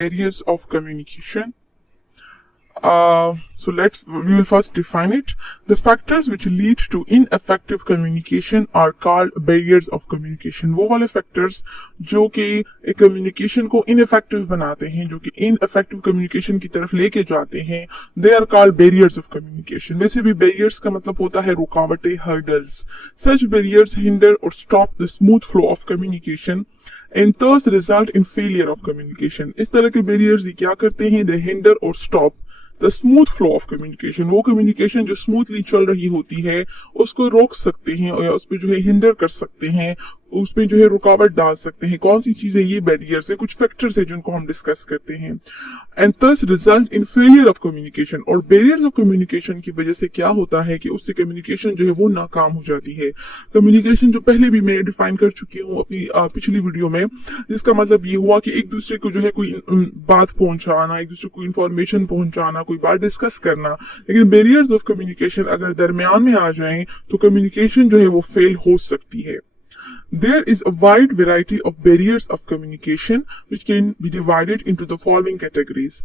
Barriers of communication. We will first define it. The factors which lead to ineffective communication are called barriers of communication. वो वाले factors जो कि एक communication को ineffective बनाते हैं, जो कि ineffective communication की तरफ लेके जाते हैं, they are called barriers of communication. वैसे भी barriers का मतलब होता है रुकावटें, hurdles. Such barriers hinder or stop the smooth flow of communication and thus result in failure of communication. इस तरह के barriers ये क्या करते हैं? They hinder or stop the smooth flow of communication. वो कम्युनिकेशन जो स्मूथली चल रही होती है उसको रोक सकते हैं और उस पर जो है हिंडर कर सकते हैं, उसमें जो है रुकावट डाल सकते हैं. कौन सी चीजें? ये बैरियर्स है, कुछ फैक्टर्स है जिनको हम डिस्कस करते हैं. And thus result in failure of communication. और बैरियर्स ऑफ कम्युनिकेशन की वजह से क्या होता है कि उससे कम्युनिकेशन जो है वो नाकाम हो जाती है. कम्युनिकेशन जो पहले भी मैं डिफाइन कर चुकी हूँ अपनी पिछली वीडियो में, जिसका मतलब ये हुआ कि एक दूसरे को जो है कोई बात पहुंचाना, एक दूसरे को इंफॉर्मेशन पहुंचाना, कोई बात डिस्कस करना. लेकिन बैरियर्स ऑफ कम्युनिकेशन अगर दरमियान में आ जाएं तो कम्युनिकेशन जो है वो फेल हो सकती है. There is a wide variety of barriers of communication which can be divided into the following categories.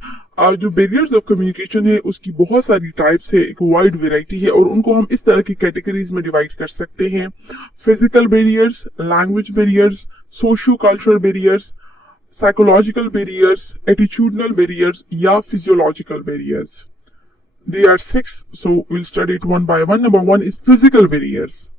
जो barriers of communication है उसकी बहुत सारी types है, एक wide variety है और उनको हम इस तरह की categories में divide कर सकते हैं. Physical barriers, language barriers, socio-cultural barriers, psychological barriers, attitudinal barriers या physiological barriers. They are 6, so we'll study it one by one. Number 1 is physical barriers.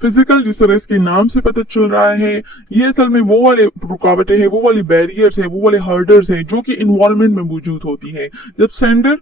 Physical, जिस तरह इसके नाम से पता चल रहा है, ये असल में वो वाले रुकावटें हैं, वो वाली बैरियर्स है, वो वाले हर्डर्स हैं जो कि इन्वायरमेंट में मौजूद होती है. जब सेंडर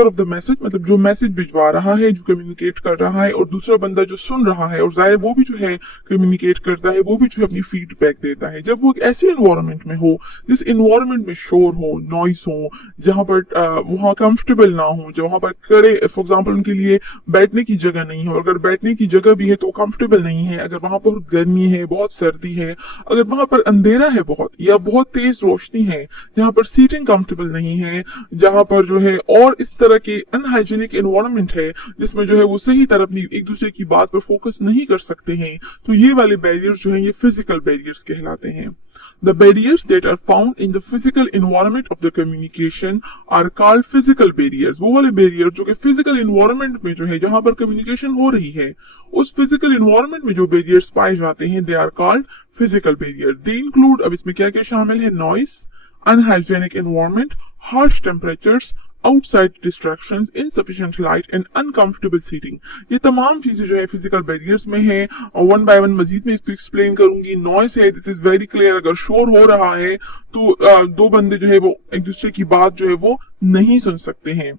ऑफ द मैसेज, मतलब जो मैसेज भिजवा रहा है, जो कम्युनिकेट कर रहा है, और दूसरा बंदा जो सुन रहा है और जाहिर वो भी जो है कम्युनिकेट करता है, वो भी जो है अपनी फीडबैक देता है. जब वो एक ऐसे इन्वायरमेंट में हो जिस इन्वायरमेंट में शोर हो, नॉइस हो, जहां पर वहां कंफर्टेबल ना हो, जहां पर खड़े फॉर एग्जाम्पल उनके लिए बैठने की जगह नहीं हो, अगर बैठने की जगह भी है तो कंफर्टेबल नहीं है, अगर वहां पर गर्मी है, बहुत सर्दी है, अगर वहां पर अंधेरा है बहुत या बहुत तेज रोशनी है, जहां पर सीटिंग कंफर्टेबल नहीं है, जहां पर जो है और इस तरह के अनहाइजीनिक एनवायरनमेंट है जिसमें जो है वो सही तरह अपनी एक दूसरे की बात पर फोकस नहीं कर सकते हैं, तो ये वाले बैरियर्स जो है ये फिजिकल बैरियर्स कहलाते हैं. The barriers that are found in the physical environment of the communication are called physical barriers. वो वाले barrier जो कि physical environment में जो है जहां पर communication हो रही है, उस physical environment में जो barriers पाए जाते हैं, they are called physical barriers. They include, अब इसमें क्या क्या शामिल है? Noise, unhygienic environment, harsh temperatures, outside distractions, insufficient light and uncomfortable seating. ये तमाम चीजें जो है फिजिकल बैरियर्स में है और वन बाय वन मजीद में इसको एक्सप्लेन करूंगी. नॉइस है, दिस इज वेरी क्लियर. अगर शोर हो रहा है तो दो बंदे जो है वो एक दूसरे की बात जो है वो नहीं सुन सकते हैं.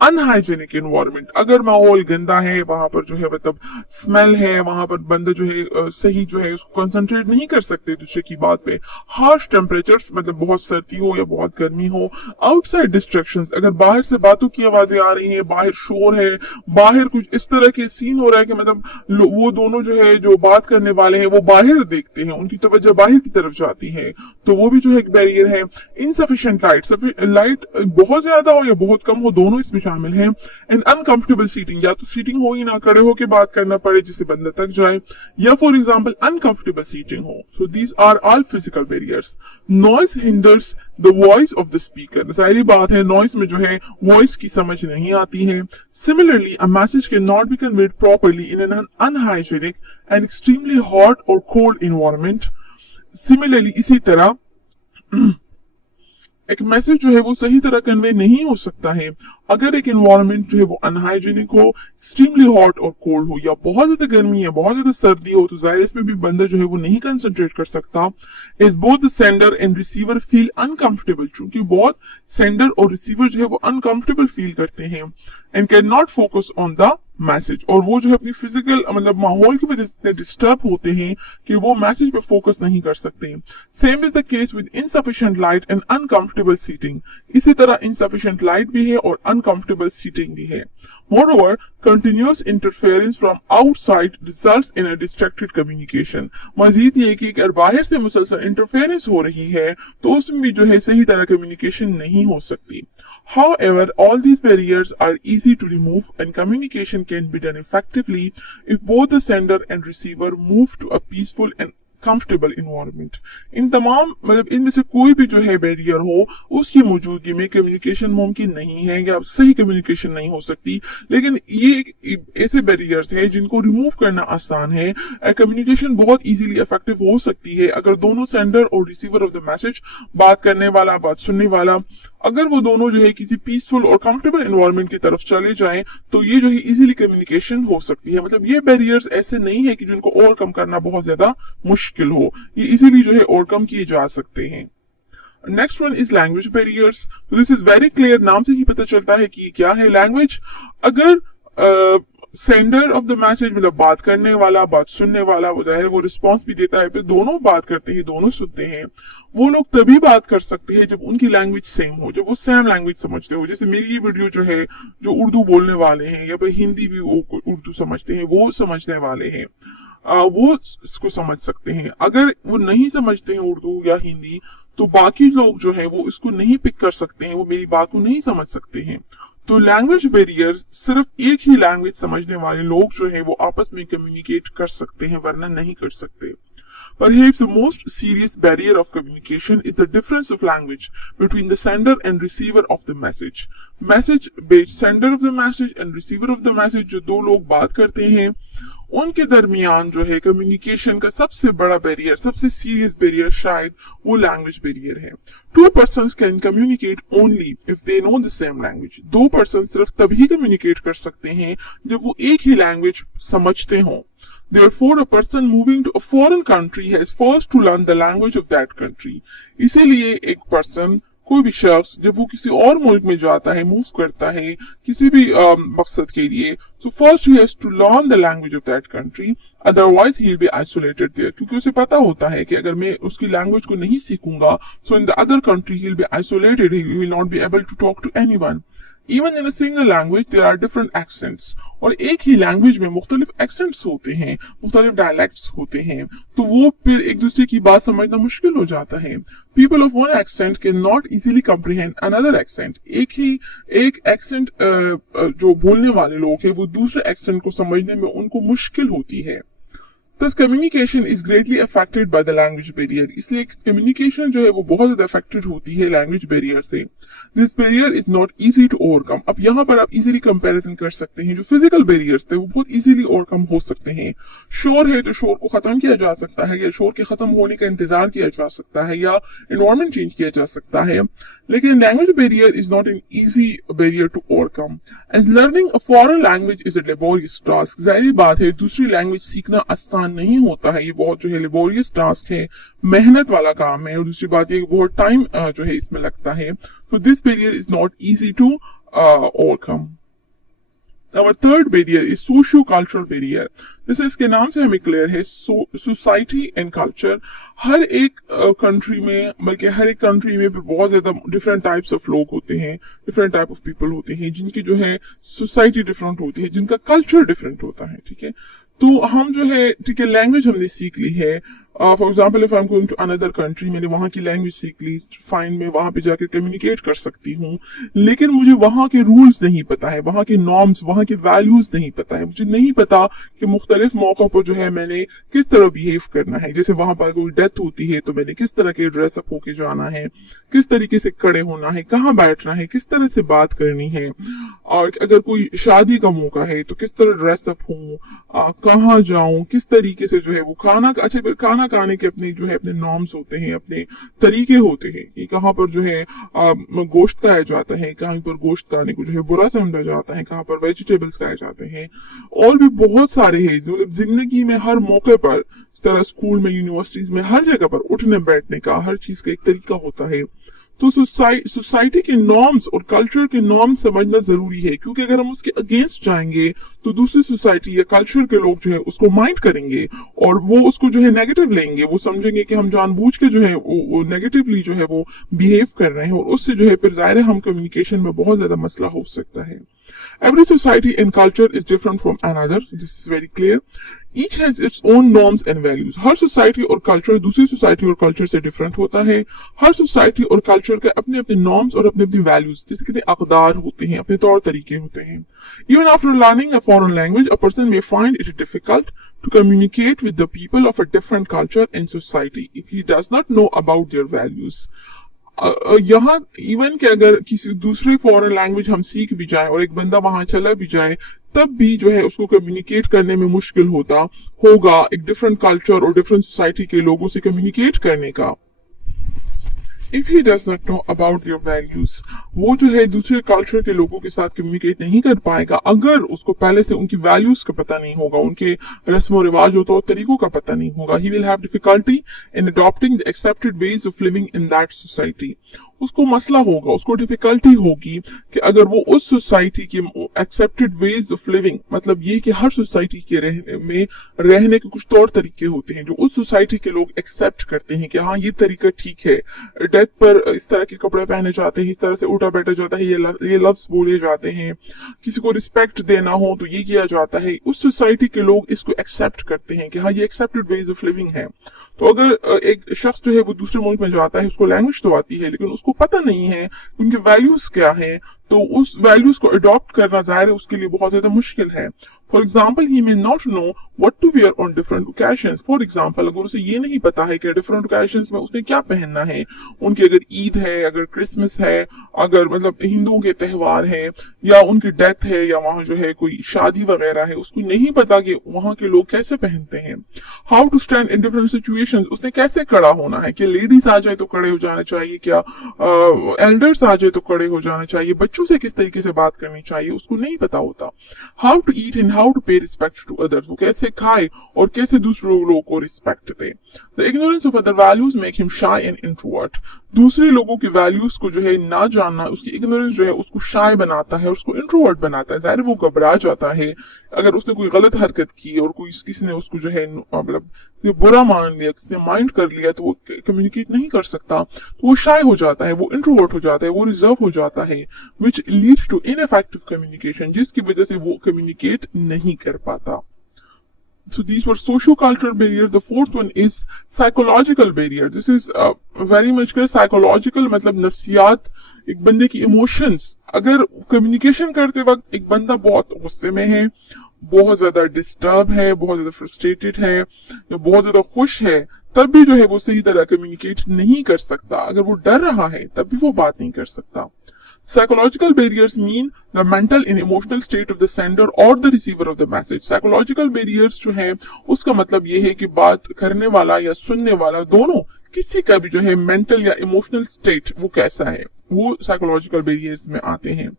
अनहाइजेनिक एनवायरमेंट, अगर माहौल गंदा है, वहां पर जो है मतलब स्मेल है, वहां पर बंदे जो है सही जो है उसको कंसंट्रेट नहीं कर सकते दूसरे की बात पे. हार्श टेम्परेचर्स, मतलब बहुत सर्दी हो या बहुत गर्मी हो. आउटसाइड डिस्ट्रैक्शंस, अगर बाहर से बातों की आवाजें आ रही हैं, बाहर शोर है, बाहर कुछ इस तरह के सीन हो रहा है कि मतलब वो दोनों जो है जो बात करने वाले हैं वो बाहर देखते हैं, उनकी तवज्जो बाहर की तरफ जाती है, तो वो भी जो है एक बैरियर है. इनसफिशिएंट लाइट बहुत ज्यादा हो या बहुत कम हो, दोनों इसमें शामिल है. एंड अनकंफर्टेबल सीटिंग, या तो सीटिंग हो ही ना, खड़े होकर बात करना पड़े जिससे बंदा थक जाए, या फॉर एग्जांपल अनकंफर्टेबल सीटिंग हो. So these are all physical barriers. Noise hinders the voice of the speaker. सारी बात है, नॉइस में जो है वॉइस की समझ नहीं आती है. Similarly a message can not be conveyed properly in an unhygienic and extremely hot और कोल्ड एनवायरनमेंट. सिमिलरली इसी तरह एक मैसेज जो है वो सही तरह कन्वे नहीं हो सकता है अगर एक एनवायरनमेंट जो है वो अनहाइजीनिक हो, एक्सट्रीमली हॉट और कोल्ड हो, या बहुत ज्यादा गर्मी है, बहुत ज्यादा सर्दी हो, तो जाहिर इसमें भी बंदा जो है वो नहीं कंसंट्रेट कर सकता. Is both the sender and receiver feel uncomfortable, क्योंकि बहुत सेंडर और रिसीवर जो है वो अनकंफर्टेबल फील करते हैं. And can not focus on the message, और वो जो है अपनी फिजिकल मतलब माहौल की वजह से डिस्टर्ब होते हैं कि वो मैसेज पे फोकस नहीं कर सकते. Same is the case with insufficient light and uncomfortable seating. इसी तरह इनसफिशिएंट लाइट भी है और अनकंफर्टेबल सीटिंग भी है. Moreover, continuous interference from outside results in a distracted communication. मजीद ये कि अगर बाहर से मुसलसल इंटरफेरेंस हो रही है तो उसमें भी जो है सही तरह कम्युनिकेशन नहीं हो सकती. However, all these barriers are easy to remove and communication can be done effectively if both the sender and receiver move to a peaceful and comfortable environment. इन तमाम मतलब इनमें से कोई भी जो है बैरियर हो, उसकी मौजूदगी में कम्युनिकेशन मुमकिन नहीं है या सही कम्युनिकेशन नहीं हो सकती। लेकिन ये ऐसे बैरियर्स हैं जिनको रिमूव करना आसान है। कम्युनिकेशन बहुत इजीली इफेक्टिव हो सकती है अगर दोनों सेंडर और रिसीवर ऑफ द मैसेज, बात करने वाला, बात सुनने वाला, अगर वो दोनों जो है किसी पीसफुल और कंफर्टेबल एनवायरनमेंट की तरफ चले जाएं, तो ये जो है इजीली कम्युनिकेशन हो सकती है। मतलब ये बैरियर्स ऐसे नहीं है कि जिनको ओवरकम करना बहुत ज्यादा मुश्किल हो, ये इजीली जो है ओवरकम किए जा सकते हैं। Next one is language barriers. तो दिस इज वेरी क्लियर, नाम से ही पता चलता है कि क्या है लैंग्वेज। अगर सेंडर ऑफ द मैसेज मतलब बात करने वाला, बात सुनने वाला, वो जाहिर है वो रिस्पॉन्स भी देता है, फिर दोनों बात करते हैं, दोनों सुनते हैं, वो लोग तभी बात कर सकते हैं जब उनकी लैंग्वेज सेम हो, जब वो सेम लैंग्वेज समझते हो। जैसे मेरी ये वीडियो जो है, जो उर्दू बोलने वाले हैं या फिर हिंदी भी उर्दू समझते हैं, वो समझने वाले हैं, वो इसको समझ सकते हैं। अगर वो नहीं समझते हैं उर्दू या हिंदी, तो बाकी लोग जो है वो इसको नहीं पिक कर सकते हैं, वो मेरी बात को नहीं समझ सकते हैं। तो लैंग्वेज बैरियर सिर्फ एक ही लैंग्वेज समझने वाले लोग जो है वो आपस में कम्युनिकेट कर सकते हैं, वरना नहीं कर सकते। Perhaps the most serious barrier of communication is the difference of language between the sender and receiver of the message. Sender of the message and receiver of the message, जो दो लोग बात करते हैं, उनके दरमियान जो है कम्युनिकेशन का सबसे बड़ा बैरियर, सबसे सीरियस बैरियर शायद वो लैंग्वेज बैरियर है। Two persons can communicate only if they know the same language. दो पर्सन सिर्फ तभी कम्युनिकेट कर सकते हैं जब वो एक ही लैंग्वेज समझते हों। Therefore, a person moving to a foreign country has first to learn the language of that country. इसीलिए एक पर्सन, कोई भी शख्स, जब वो किसी और मुल्क में जाता है, मूव करता है किसी भी मकसद के लिए, so first he has to learn the language of that country, otherwise he will be isolated there. क्योंकि उसे पता होता है कि अगर मैं उसकी लैंग्वेज को नहीं सीखूंगा, so in the other country he will be isolated, he will not be able to talk to anyone. Even in a single language there are different accents. और एक ही लैंग्वेज में मुख्तलिफ एक्सेंट्स होते हैं, मुख्तलिफ डायलेक्ट्स होते हैं, तो वो फिर एक दूसरे की बात समझना मुश्किल हो जाता है। People of one accent can not easily comprehend another accent. एक एक्सेंट जो बोलने वाले लोग हैं वो दूसरे एक्सेंट को समझने में उनको मुश्किल होती है। Thus communication is greatly affected by the language barrier. इसलिए कम्युनिकेशन जो है वो बहुत ज्यादा अफेक्टेड होती है लैंग्वेज बैरियर से। This barrier is not easy to overcome. अब यहाँ पर आप इजीली कंपैरिजन कर सकते हैं, जो फिजिकल बैरियर्स थे वो बहुत इजीली ओवरकम हो सकते हैं। शोर है तो शोर को खत्म किया जा सकता है, या शोर के खत्म होने का इंतजार किया जा सकता है, या एनवायरनमेंट चेंज किया जा सकता है। लेकिन language barrier is not an easy barrier to overcome, and learning a foreign language is a laborious task. जाहिर बात है दूसरी लैंग्वेज सीखना आसान नहीं होता है, ये बहुत जो है लेबोरियस टास्क है, मेहनत वाला काम है, और दूसरी बात ये बहुत टाइम जो है इसमें लगता है। So this barrier is not easy to overcome. Our third barrier is socio-cultural barrier. जैसे इसके नाम से हमें क्लियर है, सोसाइटी एंड कल्चर। हर एक कंट्री में, बल्कि हर एक कंट्री में बहुत ज्यादा डिफरेंट टाइप्स ऑफ लोग होते हैं, डिफरेंट टाइप ऑफ पीपल होते हैं, जिनकी जो है सोसाइटी डिफरेंट होती है, जिनका कल्चर डिफरेंट होता है। ठीक है, तो हम जो है, ठीक है, लैंग्वेज हमने सीख ली है। For example if I am going to another country, मैंने वहां की लैंग्वेज सीख ली, फाइन, मैं वहां पे जाकर कम्युनिकेट कर सकती हूँ, लेकिन मुझे वहां के रूल्स नहीं पता है, वहां के नॉर्म्स, वहां के वैल्यूज नहीं पता है। मुझे नहीं पता कि मुख्तलिफ मौकों पर जो है मैंने किस तरह बिहेव करना है। जैसे वहां पर कोई डेथ होती है तो मैंने किस तरह के ड्रेसअप होके जाना है, किस तरीके से खड़े होना है, कहाँ बैठना है, किस तरह से बात करनी है, और अगर कोई शादी का मौका है तो किस तरह ड्रेसअप हूँ, कहाँ जाऊं, किस तरीके से जो है वो खाना, अच्छा खाना खाने के अपने जो है अपने नॉर्म्स होते हैं, अपने तरीके होते हैं कि कहाँ पर जो है गोश्त खाया जाता है, कहाँ पर गोश्त खाने को जो है बुरा समझा जाता है, कहाँ पर वेजिटेबल्स खाए जाते हैं, और भी बहुत सारे हैं। मतलब जिंदगी में हर मौके पर, तरह स्कूल में, यूनिवर्सिटीज में, हर जगह पर उठने बैठने का, हर चीज का एक तरीका होता है। तो सोसाइटी के नॉर्म्स और कल्चर के नॉर्म्स समझना जरूरी है, क्योंकि अगर हम उसके अगेंस्ट जाएंगे तो दूसरी सोसाइटी या कल्चर के लोग जो है उसको माइंड करेंगे, और वो उसको जो है नेगेटिव लेंगे, वो समझेंगे कि हम जानबूझ के जो है वो नेगेटिवली जो है वो बिहेव कर रहे हैं, और उससे जो है फिर जाहिर है हम कम्युनिकेशन में बहुत ज्यादा मसला हो सकता है। Every society and culture is different from another. This is very clear. Each has its own norms and values. Her society और कल्चर दूसरी सोसाइटी और कल्चर से डिफरेंट होता है। हर सोसाइटी और कल्चर के अपने अपने नॉर्म्स और अपने अपने वैल्यूज, जैसे कितने अक़दार होते हैं, अपने तौर तरीके होते हैं। Even after learning a foreign language, a person may find it difficult to communicate with the people of a different culture in society if he does not know about their values. यहाँ even कि अगर किसी दूसरे foreign language हम सीख भी जाए और एक बंदा वहां चला भी जाए, तब भी जो है उसको कम्युनिकेट करने में मुश्किल होगा एक डिफरेंट कल्चर और डिफरेंट सोसाइटी के लोगों से कम्युनिकेट करने का। If he does not know about their values, वो जो है दूसरे कल्चर के लोगों के साथ कम्युनिकेट नहीं कर पाएगा अगर उसको पहले से उनकी वैल्यूज का पता नहीं होगा, उनके रस्म रिवाज और तौर तरीकों का पता नहीं होगा। He will have difficulty in adopting the accepted ways of living in that society. उसको मसला होगा, उसको डिफिकल्टी होगी कि अगर वो उस सोसाइटी के एक्सेप्टेड वेज ऑफ लिविंग, मतलब ये कि हर सोसाइटी के रहने के कुछ तौर तरीके होते हैं जो उस सोसाइटी के लोग एक्सेप्ट करते हैं कि हाँ ये तरीका ठीक है, डेथ पर इस तरह के कपड़े पहने जाते हैं, इस तरह से उठा बैठा जाता है, ये लफ्ज बोले जाते हैं, किसी को रिस्पेक्ट देना हो तो ये किया जाता है। उस सोसाइटी के लोग इसको एक्सेप्ट करते हैं कि हाँ ये एक्सेप्टेड वेज ऑफ लिविंग है। तो अगर एक शख्स जो है वो दूसरे मुल्क में जाता है, उसको लैंग्वेज तो आती है लेकिन उसको पता नहीं है उनके वैल्यूज क्या है, तो उस वैल्यूज को अडॉप्ट करना जाहिर है उसके लिए बहुत ज्यादा मुश्किल है। For example, he may not know what to wear on different occasions. For example, अगर उसे ये नहीं पता है कि डिफरेंट ओकेजन्स में उसने क्या पहनना है, उनकी अगर ईद है, अगर क्रिसमस है, अगर मतलब हिंदुओं के त्योहार है, या उनकी डेथ है, या वहाँ जो है कोई शादी वगैरह है, उसको नहीं पता कि वहाँ के लोग कैसे पहनते हैं। How to stand in different situations, उसने कैसे खड़ा होना है, कि लेडीज आ जाए तो खड़े हो जाना चाहिए, क्या एल्डर्स आ जाए तो खड़े हो जाना चाहिए, बच्चों से किस तरीके से बात करनी चाहिए, उसको नहीं पता होता। How to eat and how to pay respect to others, वो कैसे खाए और कैसे दूसरे लोगों को रिस्पेक्ट दे। The ignorance of other values make him shy and introvert, दूसरे लोगों की वैल्यूज को जो है ना जानना, उसकी इग्नोरेंस जो है उसको शाय बनाता है, उसको इंट्रोवर्ट बनाता है। जाहिर वो घबरा जाता है अगर उसने कोई गलत हरकत की और किसी ने उसको जो है मतलब बुरा मान लिया, किसी ने माइंड कर लिया, तो वो कम्युनिकेट नहीं कर सकता, तो वो शाय हो जाता है, वो इंट्रोवर्ट हो जाता है, वो रिजर्व हो जाता है, which lead to ineffective communication, जिसकी वजह से वो कम्युनिकेट नहीं कर पाता। So these were socio-cultural barriers. The fourth one is psychological barrier. This is very much psychological, मतलब नफ्सियात, एक बंदे की इमोशंस। अगर कम्युनिकेशन करते वक्त एक बंदा बहुत गुस्से में है, बहुत ज्यादा डिस्टर्ब है, बहुत ज्यादा फ्रस्ट्रेटेड है, या बहुत ज्यादा खुश है, तब भी जो है वो सही तरह कम्युनिकेट नहीं कर सकता। अगर वो डर रहा है तब भी वो बात नहीं कर सकता। Psychological barriers mean the mental and emotional state of the sender or the receiver of the message. Psychological barriers जो है उसका मतलब ये है कि बात करने वाला या सुनने वाला दोनों किसी का भी जो है मेंटल या इमोशनल स्टेट वो कैसा है, वो साइकोलॉजिकल बैरियर्स में आते हैं।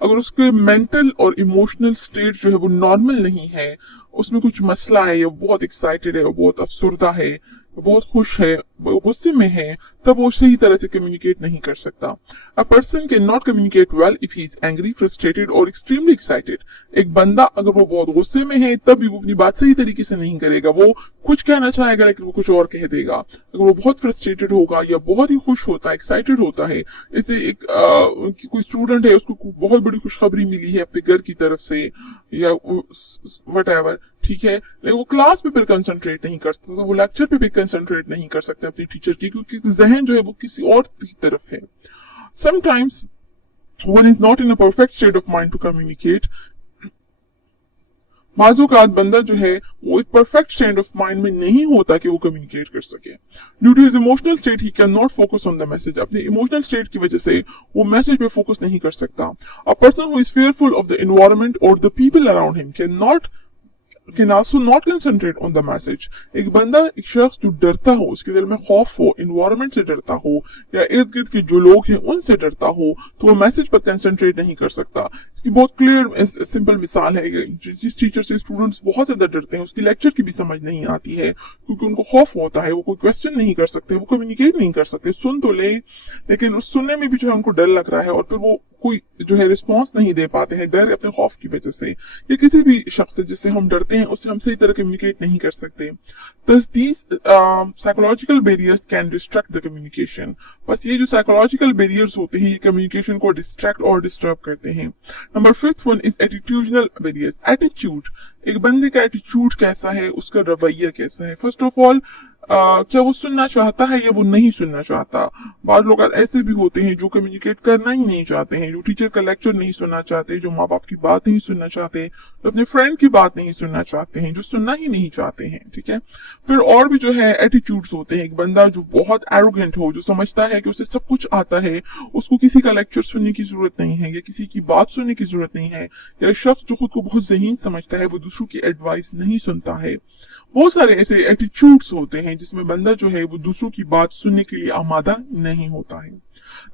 अगर उसके मेंटल और इमोशनल स्टेट जो है वो नॉर्मल नहीं है, उसमें कुछ मसला है, या बहुत एक्साइटेड है, बहुत अफसुर्दा है, बहुत खुश है, गुस्से में है, तब वो सही तरह से कम्युनिकेट नहीं कर सकता। A person can not communicate well if he is angry, frustrated or extremely excited. एक बंदा अगर वो बहुत गुस्से में है तब भी वो अपनी बात सही तरीके से नहीं करेगा, वो कुछ कहना चाहेगा लेकिन वो कुछ और कह देगा। अगर वो बहुत फ्रस्ट्रेटेड होगा या बहुत ही खुश होता है, एक्साइटेड होता है, जैसे एक कोई स्टूडेंट है, उसको बहुत बड़ी खुशखबरी मिली है अपने घर की तरफ से या व्हाटएवर, ठीक है, लेकिन वो क्लास पे फिर कंसंट्रेट नहीं कर सकता, वो लेक्चर पे भी कंसंट्रेट नहीं कर सकते अपनी टीचर की, क्योंकि जहन जो है वो किसी और की तरफ है। Sometimes one is not in a perfect state of mind to communicate. बाज़-औक़ात बंदा जो है वो एक परफेक्ट स्टेट ऑफ माइंड में नहीं होता कि वो कम्युनिकेट कर सके। Due to his emotional state he can not focus on the message, अपने इमोशनल स्टेट की वजह से वो मैसेज पे फोकस नहीं कर सकता। A person who is fearful of the environment और the people around him can also not concentrate on the message. एक बंदा, एक शख्स जो डरता हो, उसके दिल में खौफ हो, एनवायरनमेंट से डरता हो या इर्द गिर्द के जो लोग हैं उनसे डरता हो, तो वो मैसेज पर कंसंट्रेट नहीं कर सकता। इसकी बहुत क्लियर सिंपल मिसाल है, जिस टीचर से स्टूडेंट्स बहुत ज्यादा डरते हैं उसकी लेक्चर की भी समझ नहीं आती है, क्योंकि उनको खौफ होता है, वो कोई क्वेश्चन नहीं कर सकते, वो कम्युनिकेट नहीं कर सकते, सुन तो ले लेकिन उस सुनने में भी जो है उनको डर लग रहा है और फिर वो कोई जो है रिस्पॉन्स नहीं दे पाते हैं, डर अपने खौफ की वजह से, या किसी भी शख्स से जिससे हम डरते हैं उससे हम सही तरह कम्युनिकेट नहीं कर सकते। Thus these psychological barriers can distract the communication. बस ये जो psychological barriers होते हैं ये कम्युनिकेशन को डिस्ट्रैक्ट और डिस्टर्ब करते हैं। Number 5th one is attitudinal barriers. Attitude, एक बंदे का एटीट्यूड कैसा है, उसका रवैया कैसा है। फर्स्ट ऑफ ऑल क्या वो सुनना चाहता है या वो नहीं सुनना चाहता। बाद लोग ऐसे भी होते हैं जो कम्युनिकेट करना ही नहीं चाहते हैं, जो टीचर का लेक्चर नहीं सुनना चाहते, जो माँ बाप की बात नहीं सुनना चाहते, तो अपने फ्रेंड की बात नहीं सुनना चाहते हैं, जो सुनना ही नहीं चाहते हैं, ठीक है। फिर और भी जो है एटीट्यूड्स होते हैं। एक बंदा जो बहुत एरोगेंट हो, जो समझता है कि उसे सब कुछ आता है, उसको किसी का लेक्चर सुनने की जरूरत नहीं है या किसी की बात सुनने की जरूरत नहीं है, या शख्स जो खुद को बहुत ज़हीन समझता है वो दूसरों की एडवाइस नहीं सुनता है। बहुत सारे ऐसे एटीट्यूड्स होते हैं जिसमें बंदा जो है वो दूसरों की बात सुनने के लिए आमादा नहीं होता है।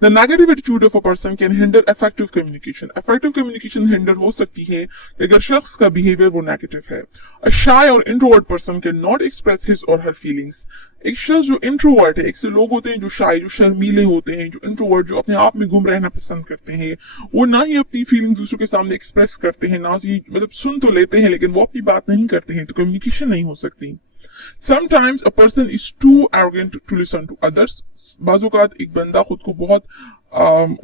The negative attitude of a person can hinder effective communication. Effective communication hinder हो सकती है अगर शख्स का behavior वो negative है। A shy or introvert person cannot express his or her feelings. एक शख्स जो इंट्रोवर्ट है, एक से लोग होते हैं जो शाय, जो शर्मीले होते हैं, जो इंट्रोवर्ट, जो अपने आप में गुम रहना पसंद करते हैं, वो ना ही अपनी फीलिंग दूसरों के सामने एक्सप्रेस करते हैं, ना ही मतलब सुन तो लेते हैं लेकिन वो अपनी बात नहीं करते हैं, तो कम्युनिकेशन नहीं हो सकती। Sometimes a person is too arrogant to listen to others. बाज़-औक़ात एक बंदा खुद को बहुत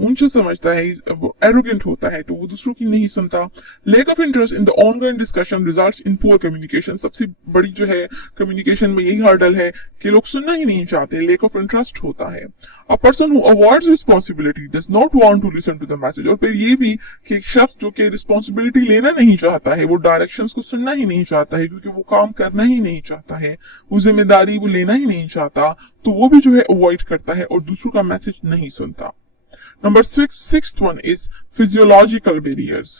ऊंचा समझता है, वो एरोगेंट होता है, तो वो दूसरों की नहीं सुनता। Lake of interest in the ongoing discussion results in poor communication. सबसे बड़ी जो है कम्युनिकेशन में यही हर्डल है कि लोग सुनना ही नहीं चाहते, लेक ऑफ इंटरेस्ट होता है। A person who avoids responsibility does not want to listen to the message। और फिर ये भी कि एक शख्स जो कि रिस्पॉन्सिबिलिटी लेना नहीं चाहता है, वो डायरेक्शंस को सुनना ही नहीं चाहता है, क्योंकि वो काम करना ही नहीं चाहता है, वो जिम्मेदारी वो लेना ही नहीं चाहता, तो वो भी जो है अवॉइड करता है और दूसरों का मैसेज नहीं सुनता। Number sixth one is physiological barriers.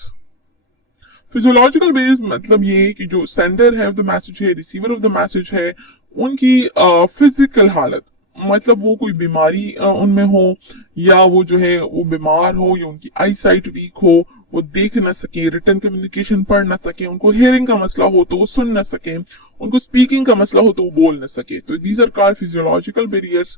Physiological barriers मतलब ये कि जो सेंडर है ऑफ द मैसेज है, रिसीवर ऑफ द मैसेज है, उनकी फिजिकल हालत, मतलब वो कोई बीमारी उनमें हो, या वो जो है वो बीमार हो, या उनकी आई साइट वीक हो, वो देख ना सके, रिटर्न कम्युनिकेशन पढ़ ना सके, उनको हियरिंग का मसला हो तो वो सुन ना सके, उनको स्पीकिंग का मसला हो तो वो बोल ना सके, तो these are called physiological barriers.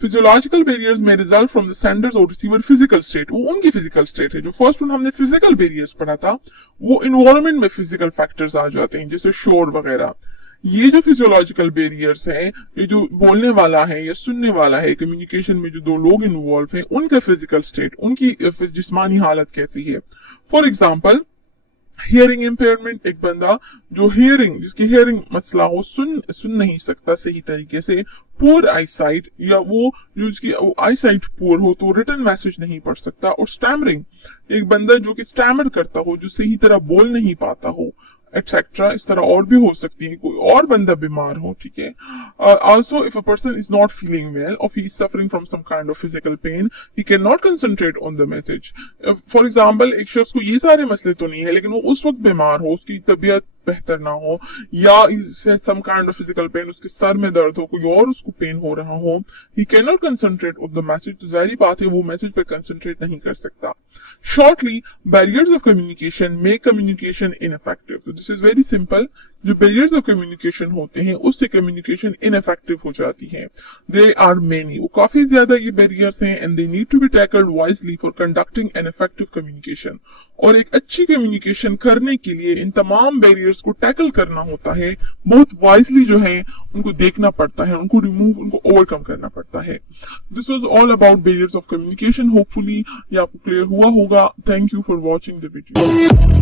Physiological barriers में रिजल्ट फ्रॉम द सेंडर्स और रिसीवर फिजिकल स्टेट, वो उनकी फिजिकल स्टेट है। जो फर्स्ट वन हमने फिजिकल बैरियर्स पढ़ा था, वो इन्वायरमेंट में फिजिकल फैक्टर्स आ जाते हैं, जैसे शोर वगैरह। ये जो फिजियोलॉजिकल बैरियर्स है, ये जो बोलने वाला है या सुनने वाला है, कम्युनिकेशन में जो दो लोग इन्वॉल्व हैं, उनका फिजिकल स्टेट, उनकी जिस्मानी हालत कैसी है। फॉर एग्जाम्पल हियरिंग इम्पेयरमेंट, एक बंदा जो हियरिंग, जिसकी हियरिंग मसला हो, सुन नहीं सकता सही तरीके से। पुअर आई साइट, या वो जो जिसकी आई साइट पुअर हो तो रिटर्न मैसेज नहीं पढ़ सकता। और स्टैमरिंग, एक बंदा जो कि स्टैमर करता हो, जो सही तरह बोल नहीं पाता हो, एक्सेट्रा। इस तरह और भी हो सकती है, कोई और बंदा बीमार हो, ठीक है। Also if a person is not feeling well और he is suffering from some kind of physical pain, he can not concentrate on the message. For example, एक शख्स को ये सारे मसले तो नहीं है, लेकिन वो उस वक्त बीमार हो, उसकी तबीयत बेहतर ना हो, या some kind of physical pain, उसके सर में दर्द हो, कोई और उसको पेन हो रहा हो, ही can not concentrate on the message, तो जाहिर बात है वो मैसेज पे कंसंट्रेट नहीं कर सकता। Shortly, barriers of communication make communication ineffective. So this is very simple. जो barriers of communication होते हैं, उससे communication ineffective हो जाती है। They are many. वो काफी ज्यादा ये barriers हैं, and they need to be tackled wisely for conducting an effective communication. और एक अच्छी कम्युनिकेशन करने के लिए इन तमाम बैरियर्स को टैकल करना होता है, बहुत वाइजली जो है उनको देखना पड़ता है, उनको रिमूव, उनको ओवरकम करना पड़ता है। This was all about barriers of communication. Hopefully ये आपको क्लियर हुआ होगा। Thank you for watching the video.